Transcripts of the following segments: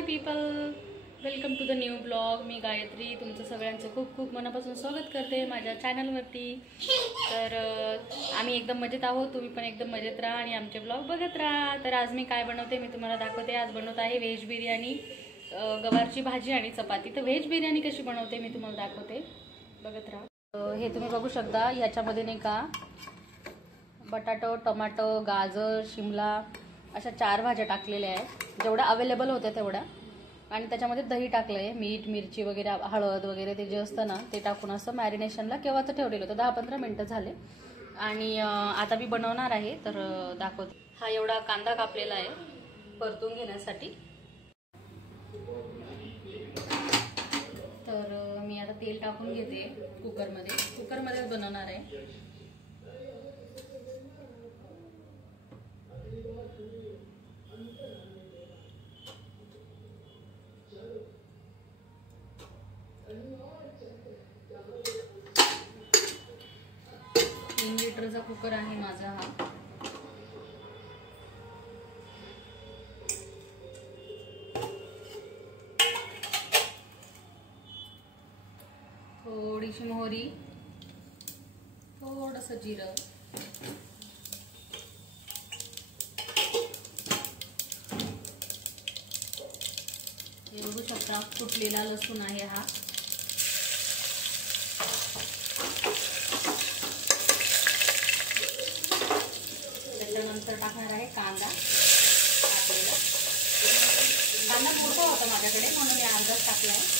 High people, welcome to the new blog. मी गायत्री तुमचं सगळ्यांचं खूप खूप मनापासून स्वागत करते माझ्या चॅनलवरती. तर आम्ही एकदम मजेत आहोत, तुम्ही पण एकदम मजेत राहा आणि आमचे ब्लॉग बघत राहा. तर आज मी काय बनवते मी तुम्हाला दाखवते. आज बनवत आहे व्हेज बिर्याणी, गवारची भाजी आणि चपाती. तर व्हेज बिर्याणी कशी बनवते मी तुम्हाला दाखवते, बघत राहा. हे तुम्ही बघू शकता, याच्यामध्ये नाही का बटाटो, टोमॅटो, गाजर, शिमला अशा 4 भाज्या टाकलेल्या आहेत, जेवढ्या अवेलेबल होत्या तेवढ्या. आणि त्याच्यामध्ये दही टाकलं आहे, मीठ, मिरची वगैरे, हळद वगैरे ते जे असतं ना ते टाकून असं मॅरिनेशनला केव्हाचं ठेवलेलं होतं. 10-15 मिनटं झाले. आणि आता मी बनवणार आहे, तर दाखवते. हा एवढा कांदा कापलेला आहे परतून घेण्यासाठी. तर मी आता तेल टाकून घेते कुकरमध्येच बनवणार आहे. लिटरचा कुकर आहे माझा हा. थोडीशी मोहरी, थोडंसं जिरं, हे बघू शकता कुटलेला लसूण आहे हा. त्याच्यानंतर टाकणार आहे कांदा. टाकलेला कांदा मोठा होता माझ्याकडे म्हणून मी अर्धाच टाकला आहे.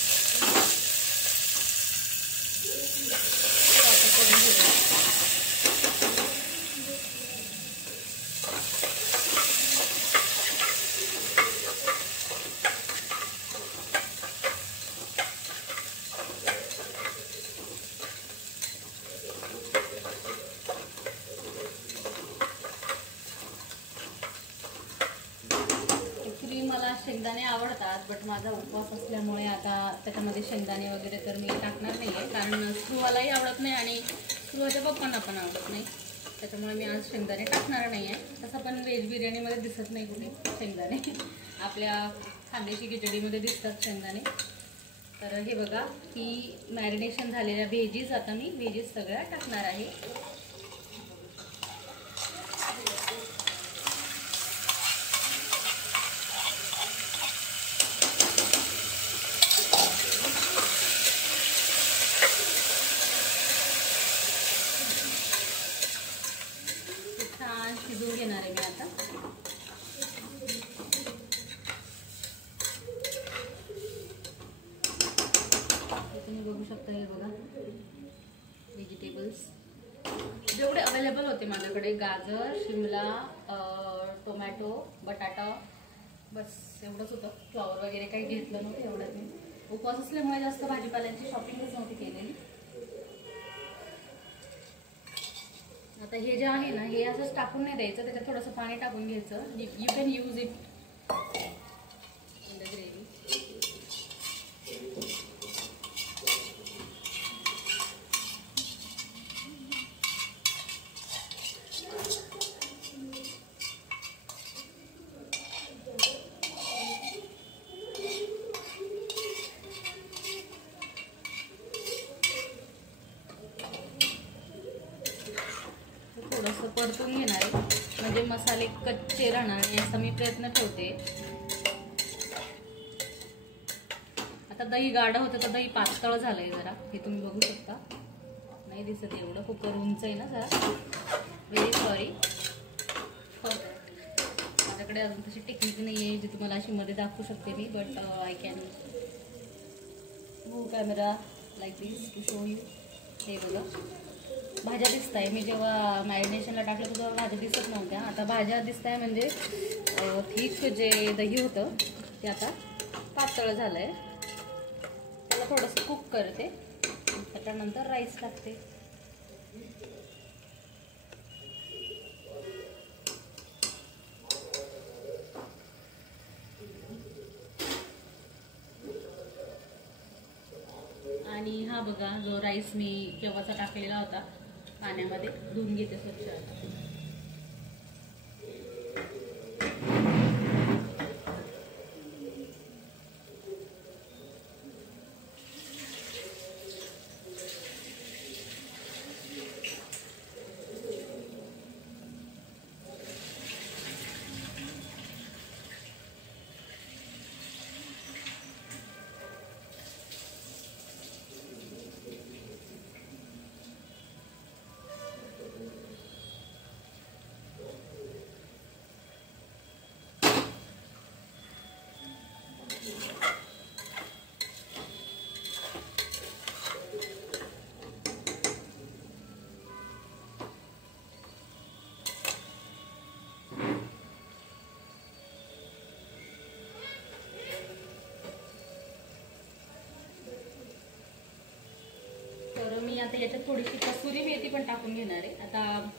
मला शेंगदाणे आवडतात, बट माझा उपवास असल्यामुळे आता त्याच्यामध्ये शेंगदाणे वगैरे तर मी टाकणार नाही आहे, कारण स्त्रुवालाही आवडत नाही आणि स्त्रुवाच्या पप्पांना पण आवडत नाही. त्याच्यामुळे मी आज शेंगदाणे टाकणार नाही आहे. तसं पण व्हेज बिर्याणीमध्ये दिसत नाही कुठे शेंगदाणे, आपल्या खांद्याची खिचडीमध्ये दिसतात शेंगदाणे. तर हे बघा, ही मॅरिनेशन झालेल्या व्हेजीस आता मी व्हेजीस सगळ्या टाकणार आहे. शिजवून घेणार आहे मी आता. तुम्ही बघू शकता, हे बघा व्हेजिटेबल्स जेवढे अवेलेबल होते माझ्याकडे, गाजर, शिमला, टोमॅटो, बटाटा, बस एवढंच होतं. फ्लॉवर वगैरे काही घेतलं नव्हतं. एवढं मी उपवास असल्यामुळे जास्त भाजीपाल्यांची शॉपिंगच नव्हती केलेली. आता हे जे आहे ना, हे असंच टाकून नाही द्यायचं, त्याच्यात थोडंसं पाणी टाकून घ्यायचं. You can use it in the gravy. थोडंसं परतून घेणार आहे, म्हणजे मसाले कच्चे राहणार नाही असा मी प्रयत्न ठेवते. आता दही गाढ होतं, तर दही पातळ झालंय जरा, हे तुम्ही बघू शकता. नाही दिसत एवढं, कुकर उंच आहे ना जरा. Very sorry for that. माझ्याकडे अजून तशी टेक्निक नाही आहे जी तुम्हाला अशी मध्ये दाखवू शकते मी, but I can move camera like this to show you. हे बघा, भाज्या दिसत आहे. मी जेव्हा मॅरिनेशनला टाकलं तेव्हा भाज्या दिसत नव्हत्या, आता भाज्या दिसत आहे. म्हणजे ठीक जे दही होतं ते आता पातळ झालं आहे. त्याला थोडंसं कुक करते, त्याच्यानंतर राईस टाकते. आणि हा बघा, जो राईस मी केव्हाचा टाकलेला होता पाण्यामध्ये, धुवून घेते स्वच्छ आता. आता याच्यात थोडीशी कसुरी मेथी पण टाकून घेणार आहे. आता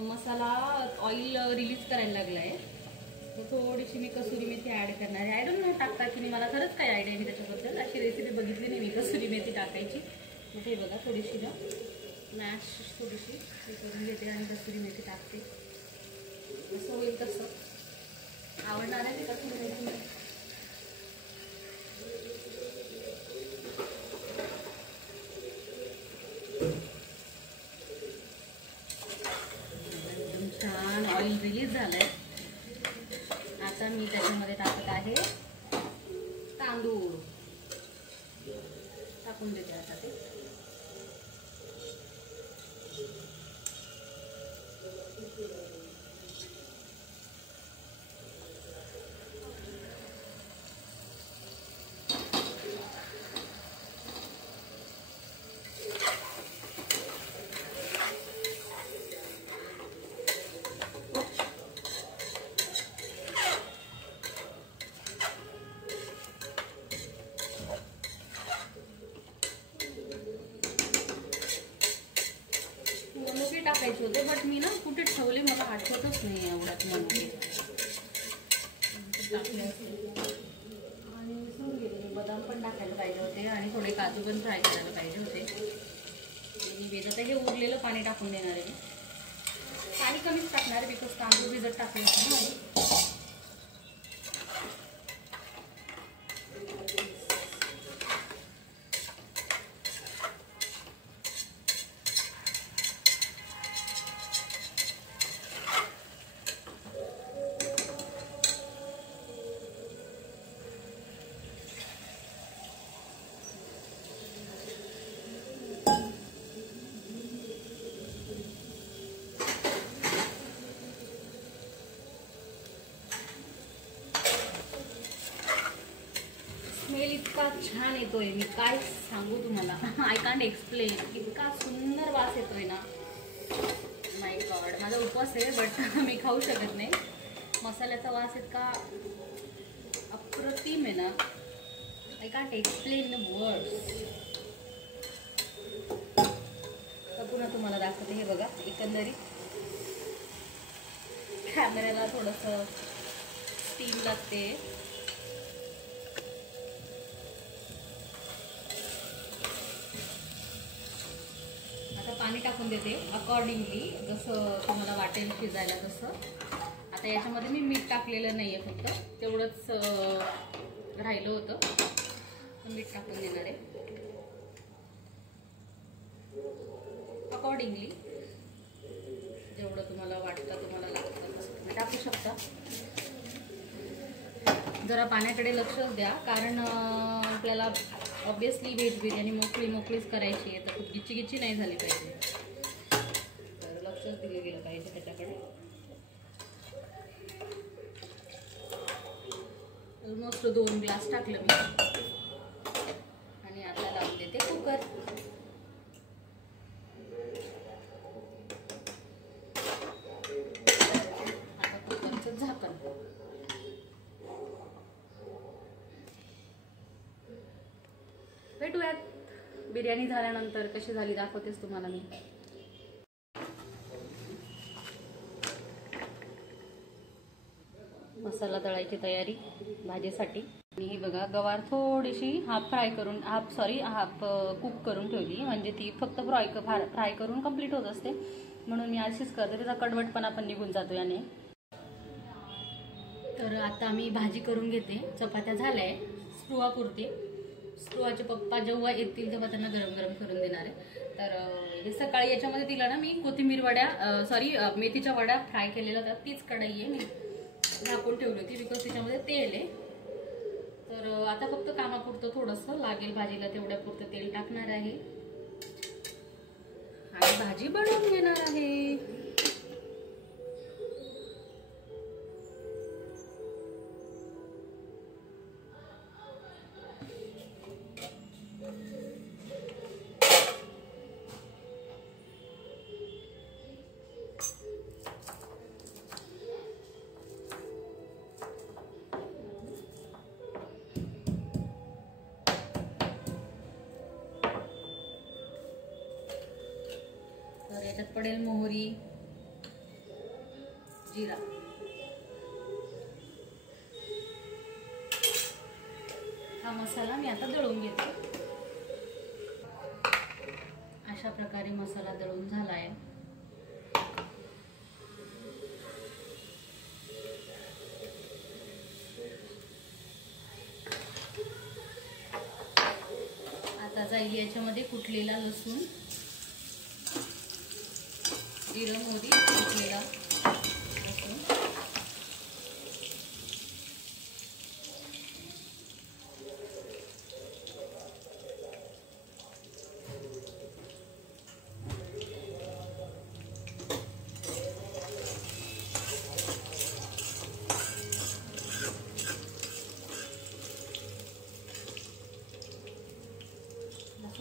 मसाला ऑइल रिलीज करायला लागला आहे, तर थोडीशी मी कसुरी मेथी ॲड करणार आहे. आय डोंट नो टाकता की मला खरंच काय आयडिया मी त्याच्याबद्दल, अशी रेसिपी बघितली नाही मी कसुरी मेथी टाकायची. मग हे बघा थोडीशी ना मॅश थोडीशी हे करून घेते आणि कसुरी मेथी टाकते. जसं होईल तसं आवडणार आहे ते कसुरी मेथी. एकदम छान ऑइल रिलीज झालंय. आता मी त्याच्यामध्ये टाकत आहे तांदूळ, टाकून देते आता ते. टाकायचे होते बट मी ना कुठे ठेवले मला आठवतच नाही एवढ्यात म्हणून टाकले आणि विसरून गेले. बदाम पण टाकायला पाहिजे होते आणि थोडे काजू पण फ्राय करायला पाहिजे होते. मी वेदात हे उरलेलं पाणी टाकून देणार आहे. पाणी कमीच टाकणार आहे बिकॉज तांदूळ भिजत टाकले होते ना. स्मेल इतका छान येतोय, मी काय सांगू तुम्हाला. I can't explain. इतका सुंदर वास येतोय ना. माय गॉड, माझा उपवास आहे बट मी खाऊ शकत नाही. मसाल्याचा वास इतका अप्रतिम आहे ना. I can't explain the words. तर पुन्हा तुम्हाला दाखवते. हे बघा एकंदरीत कॅमेऱ्याला थोडंसं स्टीम लागते. आता पाणी टाकून देते अकॉर्डिंगली, जसं तुम्हाला वाटेल शिजायला तसं. आता याच्यामध्ये मी मीठ टाकलेलं नाही आहे, फक्त तेवढंच राहिलं होतं, मीठ टाकून देणार आहे अकॉर्डिंगली. जेवढं तुम्हाला वाटतं तुम्हाला लागतं तसं टाकू शकता. जरा पाण्याकडे लक्षच द्या, कारण आपल्याला ऑब्विसली व्हेज बिर्याणी मोकळीच करायची आहे, तर खूप गिच्ची नाही झाली पाहिजे, तर लक्षच दिलं गेलं पाहिजे त्याच्याकडे. ऑलमोस्ट 2 ग्लास टाकलं मी आणि आता लावून देते कुकर. आता कुकरचं झाकण. भेटूयात बिर्याणी झाल्यानंतर. कशी झाली दाखवतेच तुम्हाला मी. मसाला तळायची तयारी भाजीसाठी. आणि ही बघा गवार थोडीशी हाफ कुक करून ठेवली, म्हणजे ती फक्त फ्राय करून कंप्लीट होत असते, म्हणून मी अशीच करते. त्याचा कडवटपणा पण निघून जातो याने. तर आता मी भाजी करून घेते. चपात्या झाल्या स्ट्रुवा पुरते. स्ट्रुवाचे पप्पा जेव्हा येतील तेव्हा त्यांना गरम गरम करून देणार आहे. तर हे सकाळी याच्यामध्ये दिलं ना मी कोथिंबीर वड्या, मेथीच्या वड्या फ्राय केलेल्या, तर तीच कढई आहे मी झाकून ठेवली होती बिकॉज त्याच्यामध्ये तेल आहे. तर आता फक्त कामापुरतं थोडंसं लागेल भाजीला, तेवढ्या पुरतं तेल टाकणार आहे आणि भाजी बनवून घेणार आहे. याच्यात पडेल मोहरी, जिरा. हा मसाला मी आता दळून घेते. अशा प्रकारे मसाला दळून झाला आहे. आता जाईल याच्यामध्ये कुटलेला लसूण, जिरं, मोहरी, कुटलेला लसूण,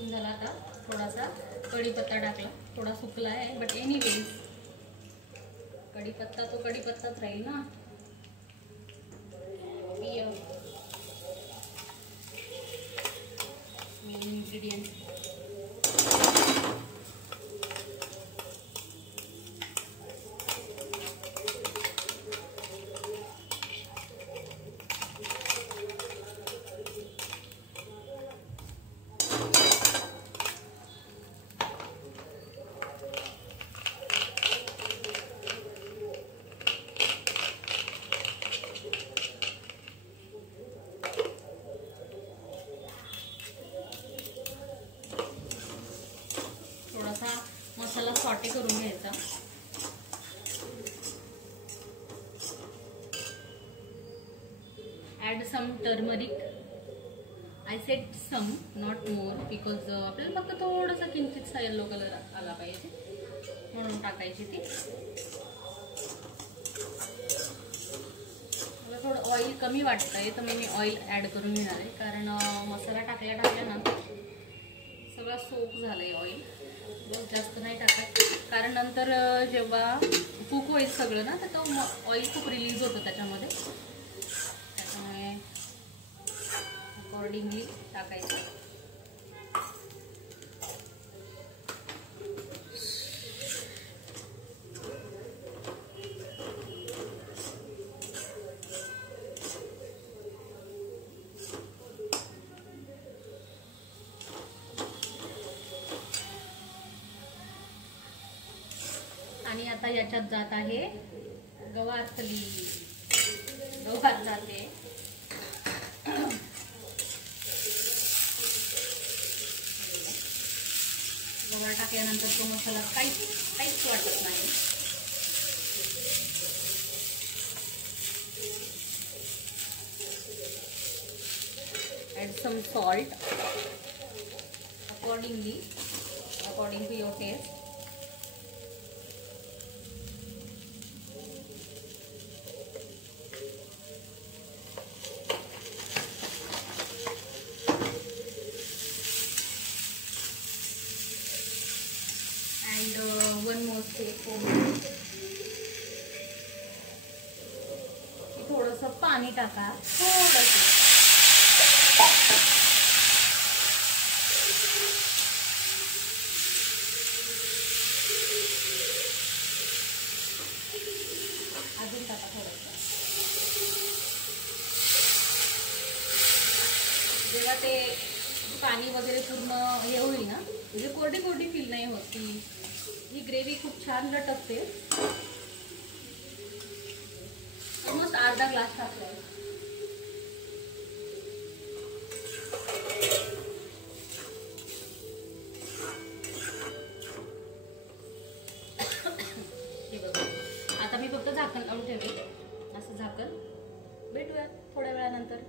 झाला. आता थोडासा कढीपत्ता टाकला, थोडा सुकला आहे बट एनीवेज कढीपत्ता तो कढीपत्ताच राहील ना. मेन इंग्रेडिएंट मसाला सॉटे करून घ्यायचा. Add some turmeric. I said some not more because आपल्याला फक्त थोडासा किंचितसा येलो कलर आला पाहिजे म्हणून टाकायची ती. मला थोडं ऑइल कमी वाटतंय तर मी ऑइल ऍड करून घेणार आहे, कारण मसाला टाकल्या ना सगळं सोक झालंय ऑइल. जास्त नाही टाकत, कारण नंतर जेव्हा कुक होईल सगळं ना तर तो ऑइल खूप रिलीज होतं त्याच्यामध्ये. त्याच्यामुळे अकॉर्डिंगली टाकायचं. आणि आता याच्यात जात आहे गवारफली. गवार जाते. गवार टाकल्यानंतर तो मसाला काहीच वाटत नाही. Add some salt according to your taste. One more spoon थोडंसं पाणी टाका. थोडंसं अजून टाका. थोडंसं जेव्हा ते पाणी वगैरे पूर्ण हे होईल ना, म्हणजे कोरडी फील नाही होत. ही ग्रेव्ही खूप छान लटकते. ऑलमोस्ट अर्धा ग्लास टाकलाय. हे बघा, आता मी फक्त झाकण लावून ठेवले. असं झाकण. भेटूयात थोड्या वेळानंतर.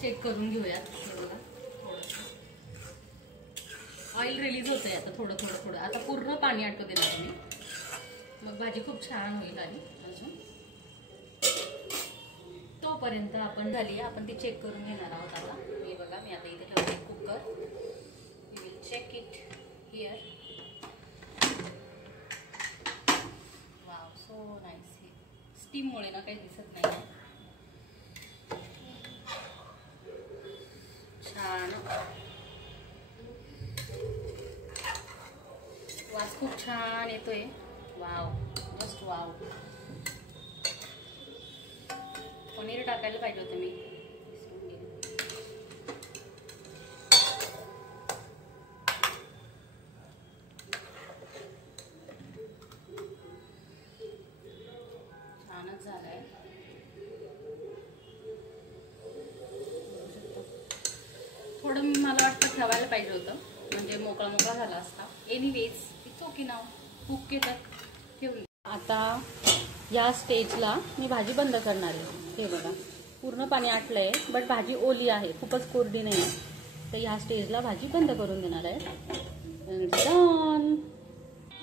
चेक करून घेऊयात. हे बघा, ऑइल रिलीज होत आहे आता थोडं. आता पूर्ण पाणी आटकू देणार मी, मग भाजी खूप छान होईल. आणि अजून तोपर्यंत आपण झाली, आपण ती चेक करून घेणार आहोत. आता हे बघा, मी आता इथे ठेवते cooker. We will check it here. Wow, so nice. स्टीममुळे ना काही दिसत नाही. छान. वास खूप छान येतोय. Wow, just wow. पनीर टाकायला पाहिजे होतं मी. छानच झालंय. थोडं मला वाटतं ठेवायला पाहिजे होतं, म्हणजे मोकळा मोकळा झाला असता. Anyways it's okay now. Cook केलं ठेवली. आता या स्टेजला मी भाजी बंद करणार आहे. हे बघा, पूर्ण पाणी आटलंय, बट भाजी ओली आहे, खूपच कोरडी नाही आहे. तर ह्या स्टेजला भाजी बंद करून देणार आहे. डन.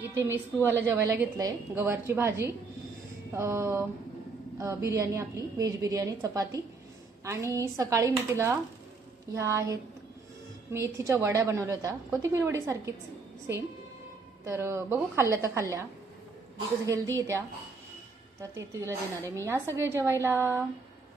इथे मी स्टूवाला जेवायला घेतलंय. गवारची भाजी, बिर्याणी, आपली व्हेज बिर्याणी, चपाती, आणि सकाळी मी तिला ह्या आहेत मेथीच्या वड्या बनवल्या होत्या, कोथिंबीर वडी सारखीच सेम. तर बघू, खाल्ल्या तर खाल्ल्या, बिकॉज हेल्दी आहे त्या. तर ते तिला देणार आहे मी. या सगळे जेवायला.